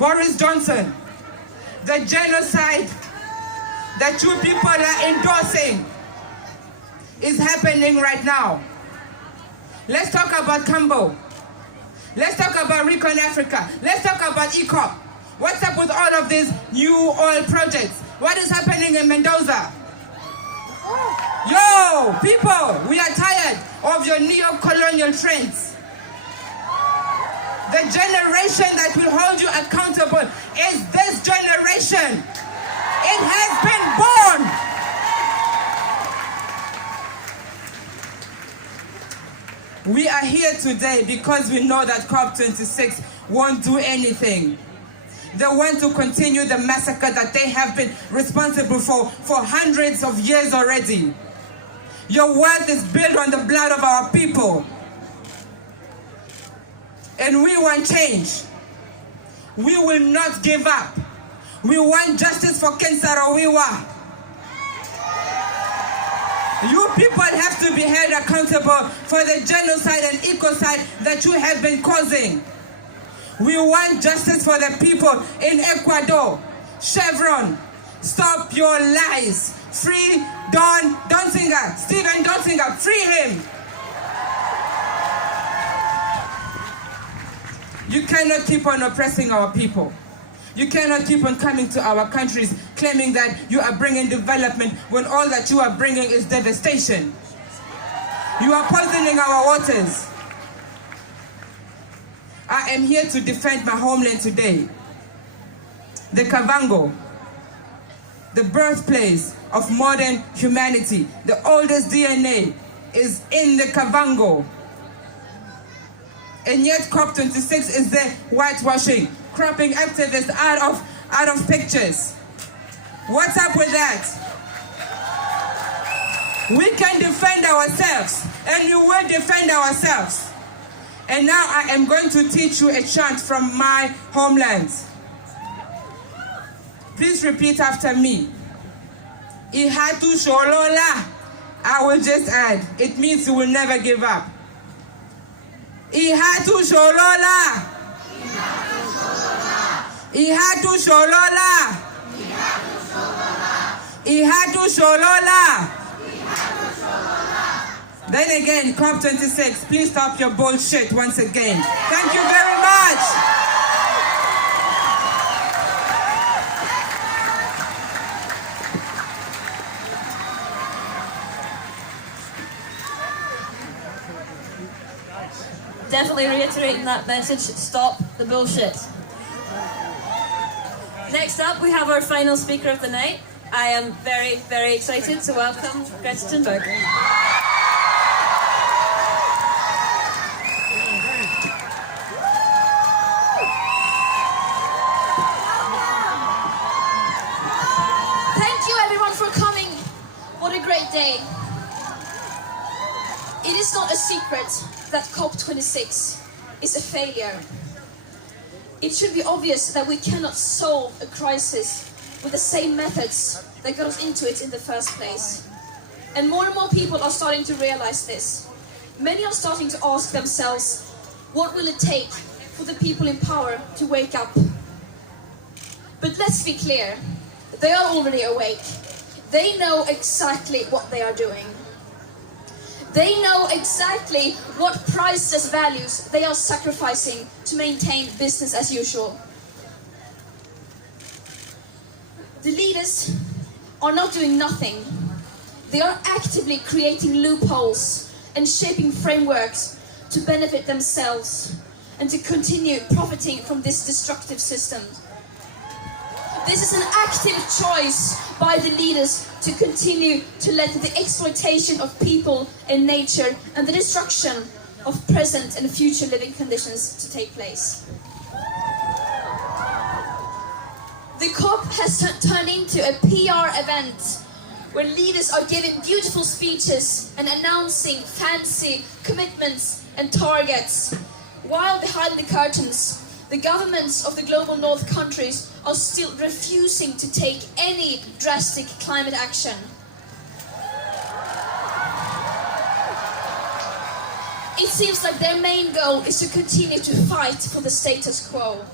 Boris Johnson, the genocide that you people are endorsing is happening right now. Let's talk about Cambo. Let's talk about Recon Africa. Let's talk about ECOP. What's up with all of these new oil projects? What is happening in Mendoza? Yo, people, we are tired of your neo-colonial trends. The generation that will hold you accountable is this generation. It has been born. We are here today because we know that COP26 won't do anything. They want to continue the massacre that they have been responsible for hundreds of years already. Your worth is built on the blood of our people. And we want change. We will not give up. We want justice for Ken Saro-Wiwa. You people have to be held accountable for the genocide and ecocide that you have been causing. We want justice for the people in Ecuador. Chevron, stop your lies. Free Stephen Donziger, free him. You cannot keep on oppressing our people. You cannot keep on coming to our countries claiming that you are bringing development when all that you are bringing is devastation. You are poisoning our waters. I am here to defend my homeland today. The Kavango, the birthplace of modern humanity, the oldest DNA is in the Kavango. And yet COP26 is there whitewashing, cropping activists out of pictures. What's up with that? We can defend ourselves, and we will defend ourselves. And now I am going to teach you a chant from my homeland. Please repeat after me. Ihatu sholola. I will just add, it means you will never give up. Ihatu sholola. Ihatu sholola. Ihatu sholola. Then again, COP26, please stop your bullshit once again. Thank you very much. Definitely reiterating that message, stop the bullshit. Next up, we have our final speaker of the night. I am very, very excited to welcome Greta Thunberg. Thank you everyone for coming. What a great day. It is not a secret that COP26 is a failure. It should be obvious that we cannot solve a crisis with the same methods that got us into it in the first place. And more people are starting to realize this. Many are starting to ask themselves, what will it take for the people in power to wake up? But let's be clear, they are already awake. They know exactly what they are doing. They know exactly what priceless values they are sacrificing to maintain business as usual. The leaders are not doing nothing. They are actively creating loopholes and shaping frameworks to benefit themselves and to continue profiting from this destructive system. This is an active choice by the leaders to continue to let the exploitation of people and nature and the destruction of present and future living conditions to take place. The COP has turned into a PR event where leaders are giving beautiful speeches and announcing fancy commitments and targets, while behind the curtains, the governments of the global north countries are still refusing to take any drastic climate action. It seems like their main goal is to continue to fight for the status quo.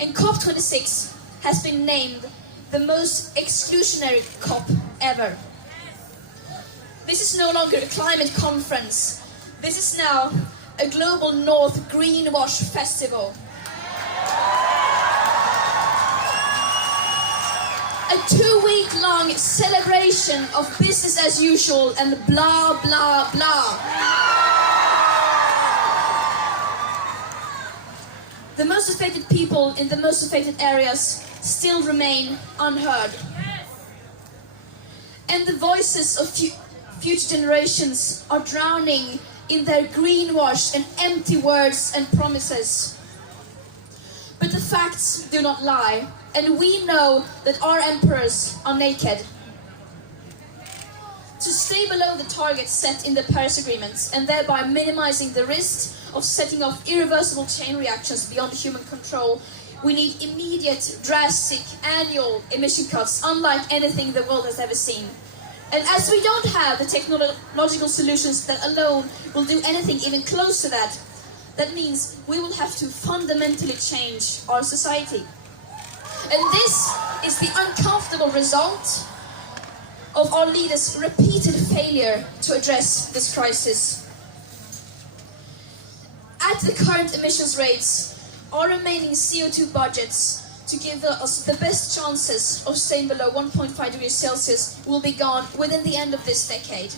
And COP26 has been named the most exclusionary COP ever. This is no longer a climate conference. This is now a global North greenwash festival. A 2-week-long celebration of business as usual and blah, blah, blah. The most affected people in the most affected areas still remain unheard. And the voices of future generations are drowning in their greenwash and empty words and promises. But the facts do not lie, and we know that our emperors are naked. To stay below the targets set in the Paris Agreement, and thereby minimizing the risk of setting off irreversible chain reactions beyond human control, we need immediate, drastic, annual emission cuts, unlike anything the world has ever seen. And as we don't have the technological solutions that alone will do anything even close to that, that means we will have to fundamentally change our society. And this is the uncomfortable result of our leaders' repeated failure to address this crisis. At the current emissions rates, our remaining CO2 budgets to give us the best chances of staying below 1.5 degrees Celsius will be gone within the end of this decade.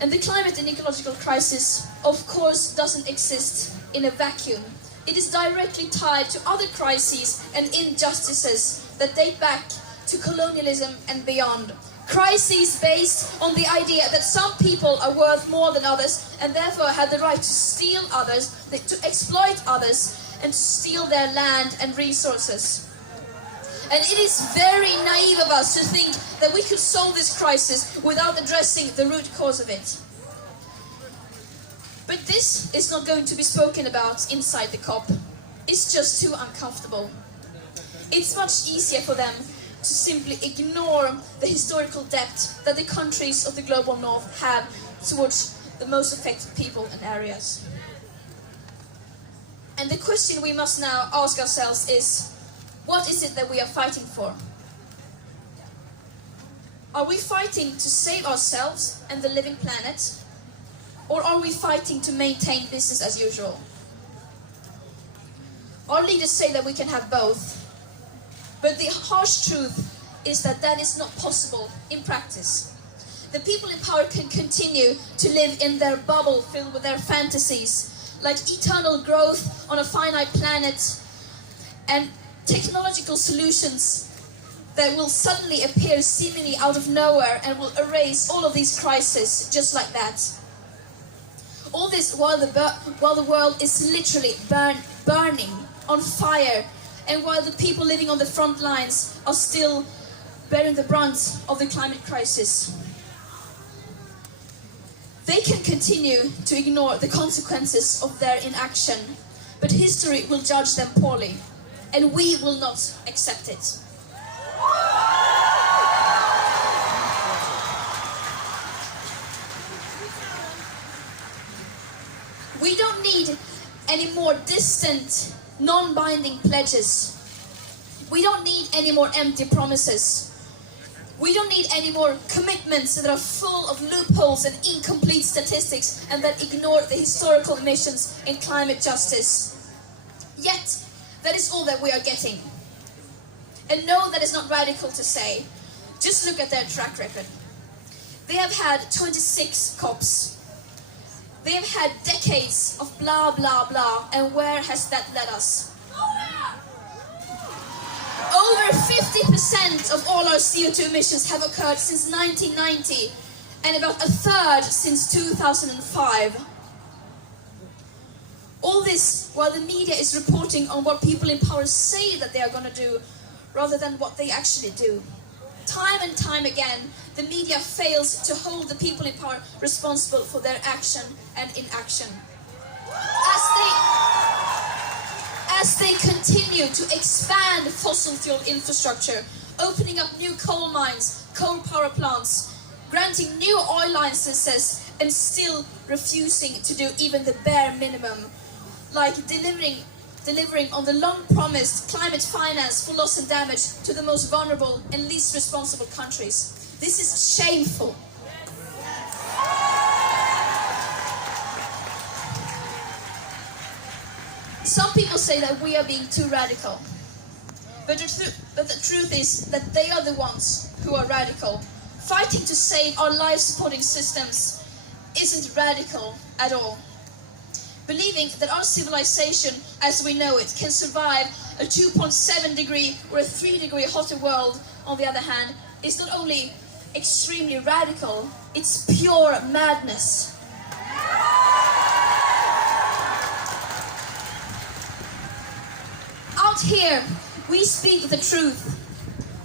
And the climate and ecological crisis, of course, doesn't exist in a vacuum. It is directly tied to other crises and injustices that date back to colonialism and beyond. Crises based on the idea that some people are worth more than others and therefore have the right to steal others, to exploit others, and to steal their land and resources. And it is very naive of us to think that we could solve this crisis without addressing the root cause of it. But this is not going to be spoken about inside the COP. It's just too uncomfortable. It's much easier for them to simply ignore the historical debt that the countries of the global north have towards the most affected people and areas. And the question we must now ask ourselves is, what is it that we are fighting for? Are we fighting to save ourselves and the living planet? Or are we fighting to maintain business as usual? Our leaders say that we can have both. But the harsh truth is that that is not possible in practice. The people in power can continue to live in their bubble filled with their fantasies, like eternal growth on a finite planet, and technological solutions that will suddenly appear seemingly out of nowhere and will erase all of these crises just like that. All this while the world is literally burning on fire, and while the people living on the front lines are still bearing the brunt of the climate crisis. They can continue to ignore the consequences of their inaction, but history will judge them poorly, and we will not accept it. We don't need any more distant, non-binding pledges. We don't need any more empty promises. We don't need any more commitments that are full of loopholes and incomplete statistics and that ignore the historical emissions and climate justice. Yet, that is all that we are getting. And no, that is not radical to say. Just look at their track record. They have had 26 COPs. They have had decades of blah, blah, blah, and where has that led us? Over 50% of all our CO2 emissions have occurred since 1990, and about a third since 2005. All this while the media is reporting on what people in power say that they are going to do, rather than what they actually do. Time and time again, the media fails to hold the people in power responsible for their action and inaction. As they continue to expand fossil fuel infrastructure, opening up new coal mines, coal power plants, granting new oil licenses, and still refusing to do even the bare minimum, like delivering delivering on the long-promised climate finance for loss and damage to the most vulnerable and least responsible countries. This is shameful. Some people say that we are being too radical. But the truth is that they are the ones who are radical. Fighting to save our life-supporting systems isn't radical at all. Believing that our civilization, as we know it, can survive a 2.7 degree or a 3 degree hotter world, on the other hand, is not only extremely radical, it's pure madness. Out here, we speak the truth.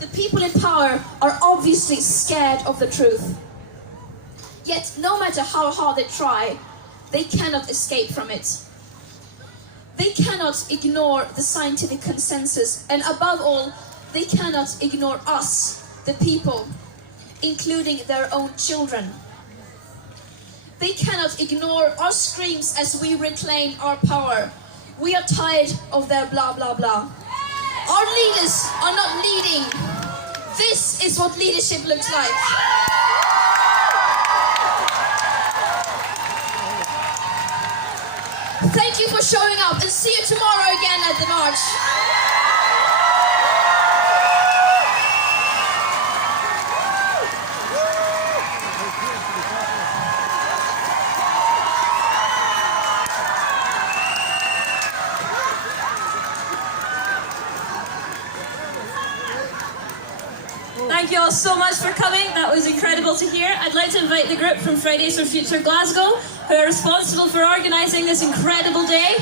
The people in power are obviously scared of the truth. Yet, no matter how hard they try, they cannot escape from it. They cannot ignore the scientific consensus, and above all, they cannot ignore us, the people, including their own children. They cannot ignore our screams as we reclaim our power. We are tired of their blah blah blah. Our leaders are not leading. This is what leadership looks like. Thank you for showing up, and see you tomorrow again at the march. Thank you all so much for coming. That was incredible to hear. I'd like to invite the group from Fridays for Future Glasgow, who are responsible for organising this incredible day.